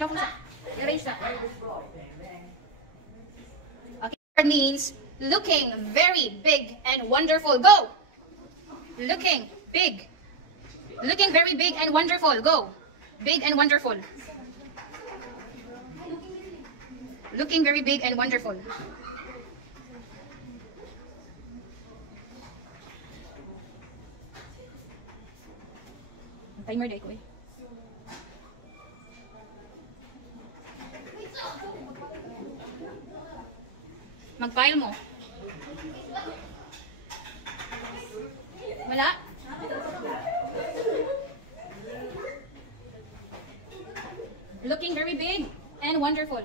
Erase that. Okay. Means looking very big and wonderful. Go. Looking big. Looking very big and wonderful. Go. Big and wonderful. Looking very big and wonderful. Timer day ko eh. Mag-file mo. Wala? Looking very big and wonderful.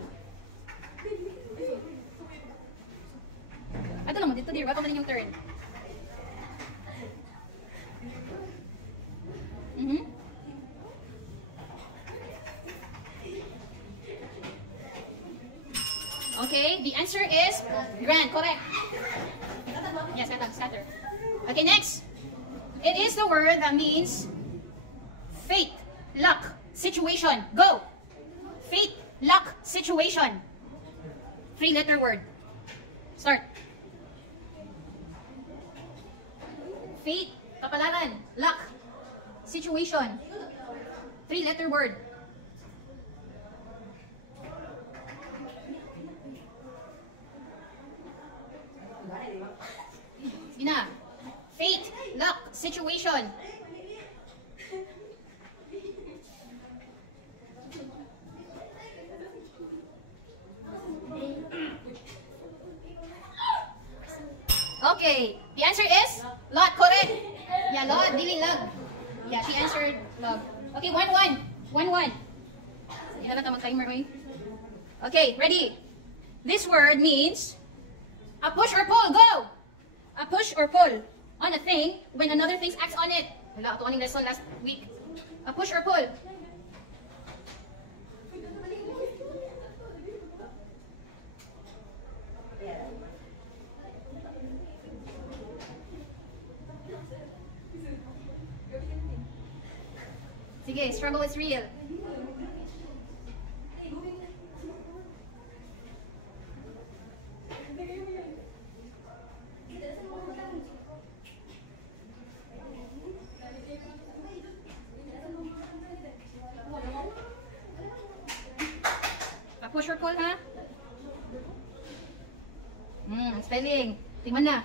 Ato lang mo, dito dear. Wala pa man yung turn. Okay, the answer is grand, correct. Yes, scatter. Okay, next. It is the word that means fate, luck, situation. Go. Fate, luck, situation. 3-letter word. Start. Fate, kapalaran, luck, situation. 3-letter word. Sige na. Fate, luck, situation. Okay, the answer is lot, correct. Yeah, lot, dili lag. Yeah, she answered log. Okay, 1-1. 1-1. Sige na natin mag-timer, oy. Okay, ready? This word means a push or pull. Go! A push or pull on a thing when another thing acts on it. Wala, ito aning lesson last week. A push or pull. Sige, struggle is real. Push or pull, ha? Spelling. Tingnan na.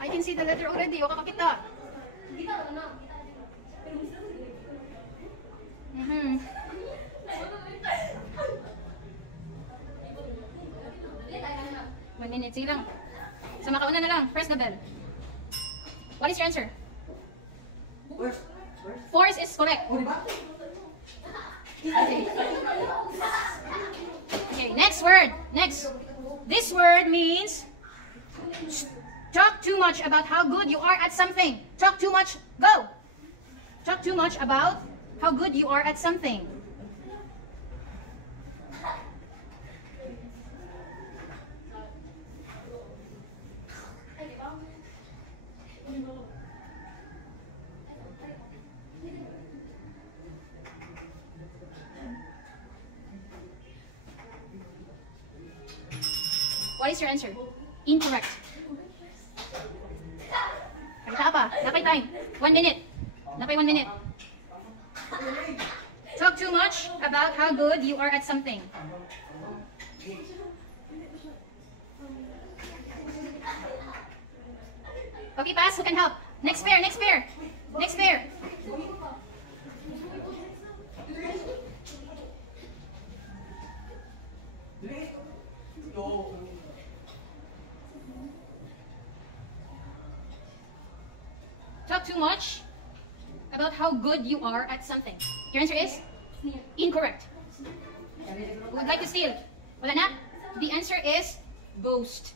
I can see the letter already. Waka makita. One minute. Sige lang. So makauna na lang. Press the bell. What is your answer? Force is correct. Okay. Okay, next word. Next. This word means talk too much about how good you are at something. Talk too much. Go. Talk too much about how good you are at something. What is your answer? Incorrect. Nakita pa. Napay time. 1 minute. Napay 1 minute. Talk too much about how good you are at something. Okay, pass. Who can help? Next pair. Next pair. Next pair. Talk too much about how good you are at something. Your answer is incorrect. Who would like to steal? Wala na? The answer is boast.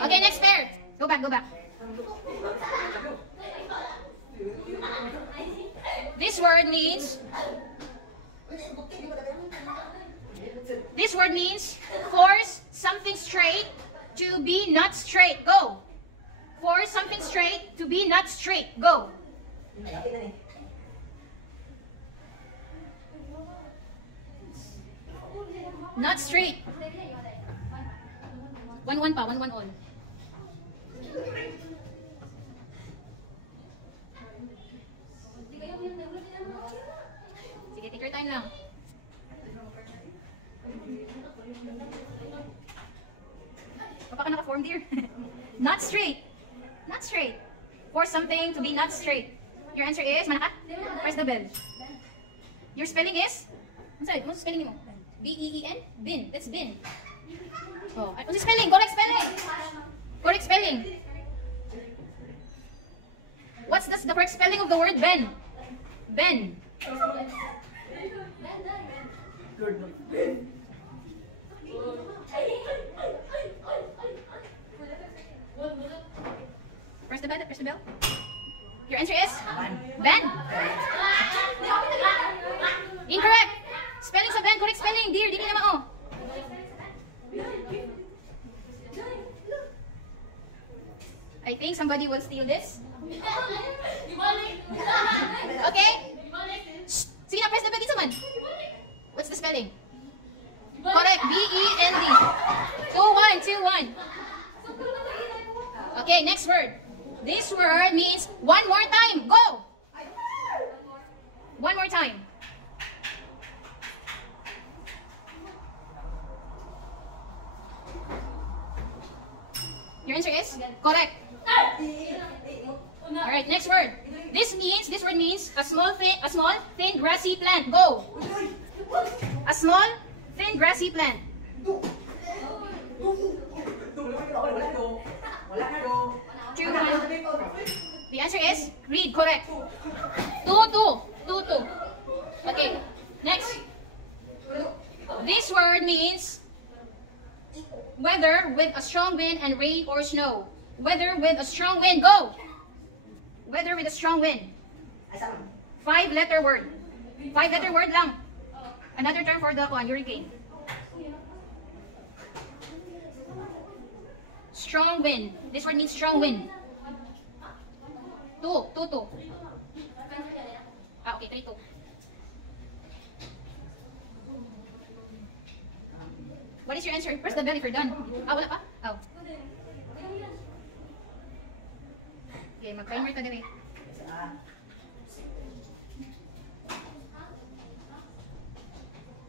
Okay, next pair. Go back, go back. This word means force something straight to be not straight. Go. Force something straight to be not straight. Go. Not straight. 1-1 pa, 1-1 all. Sige, take your time lang. Papa ka naka-form, dear. Not straight. Not straight. Force something to be not straight. Your answer is, manaka? Press the bell. Your spelling is? Ano spelling mo? B-E-E-N? Bin. That's bin. Oh, ano spelling? Correct spelling. Correct spelling. What's the correct spelling of the word Ben? Ben. Press the bell. Press the bell. Your answer is Ben. Incorrect. Spelling sa Ben. Correct spelling, dear. Dili naman oh. I think somebody will steal this. Okay? Sige na, press the bell dito man. What's the spelling? Correct. B-E-N-D. 2-1. 2-1. Okay, next word. This word means one more time. Go! One more time. Your answer is correct. All right, next word. This word means a small thin grassy plant. Go. A small thin grassy plant. The answer is read. Correct. 2-2. Okay. Next. This word means weather with a strong wind and rain or snow. Weather with a strong wind. Go. Weather with a strong wind. 5-letter word. 5-letter word lang. Another term for the hurricane. Strong wind. This word means strong wind. 2. Ah, okay, 3-2. What is your answer? Press the bell if you're done. Ah, wala pa? Oh. Okay, mag-timer ka din eh.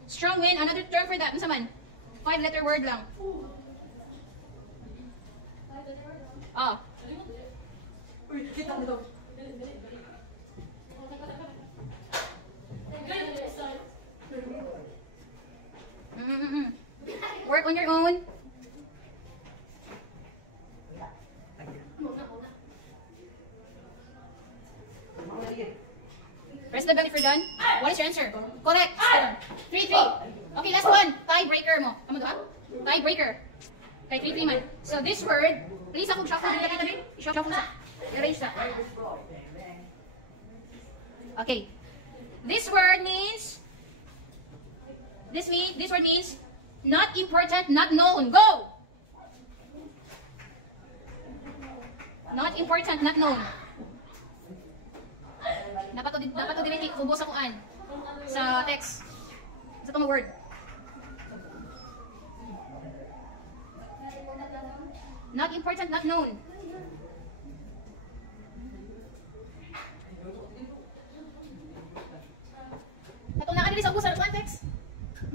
Strong wind, another term for that. Ano man? 5-letter word lang. Ah. Uy, kita mo daw. Work on your own. Press the bell if you're done. What is your answer? Correct. 3-3. Okay, last one. Tiebreaker mo. Tama doon? Tiebreaker. Okay, 3-3 man. So this word, please akong shuffle din kami tabi. I-shuffle sa. I-arrange sa. Okay. This word means not important, not known. Go! Not important, not known. Dapat to din ubos sa kuan sa text. Sa tong word. Not important, not known. Katong naa dili sa ubos sa kuan text.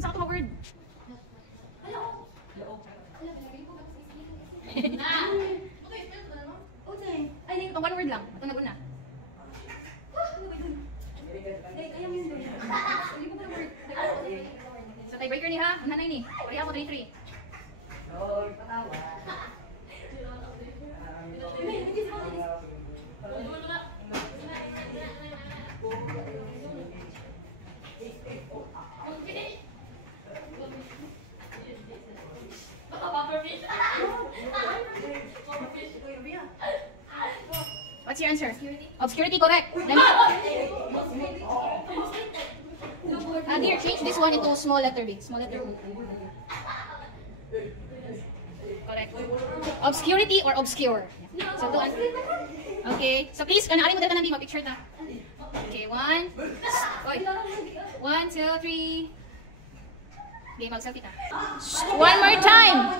Sa tong word. Itong one word lang. Itong naguna. Sa tiebreaker ni ha? Ang nanay ni. Pari ako 3-3. Obscurity, correct. Let me... Dear, change this one into small letter B. Small letter B. Correct. Obscurity or obscure? So, to answer. Okay. So, please, kung naaring mo dito nang di ma-picture ta. Okay, 1. Oy. 1, 2, 3. Okay, mag-selfie ta. One more time.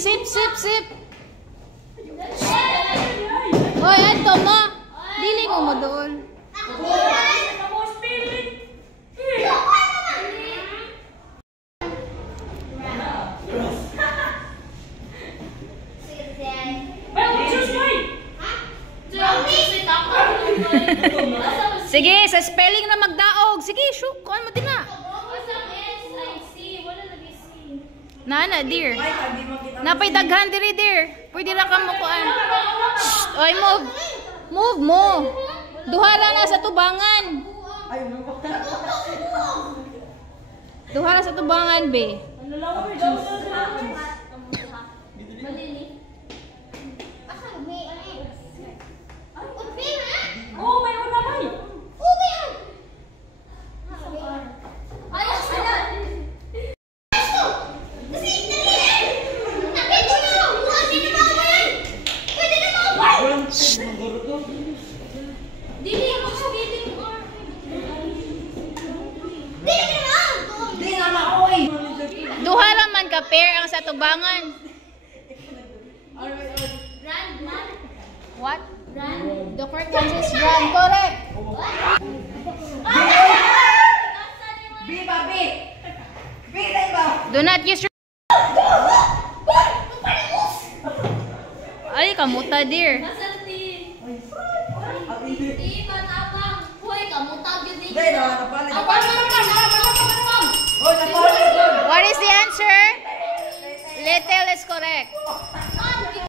Sip, sip, sip. Hoy, ato mo. Dili mo mo doon. Sige, sa spelling na magdaog. Sige, shoot. Kuhan mo din na. Nana, dear. Napay daghan diri, dear. Pwede ra ka mo kuan. Oy, move. Move mo. Duha lang na sa tubangan. Duha lang sa tubangan, be. Oh, may una may. Duha lang man ka pair ang sa tubangan. What? The correct answer is run. Correct. B ba, B? B na ba? Do not use your... Ay, kamuta, dear. What is the answer? Little is correct.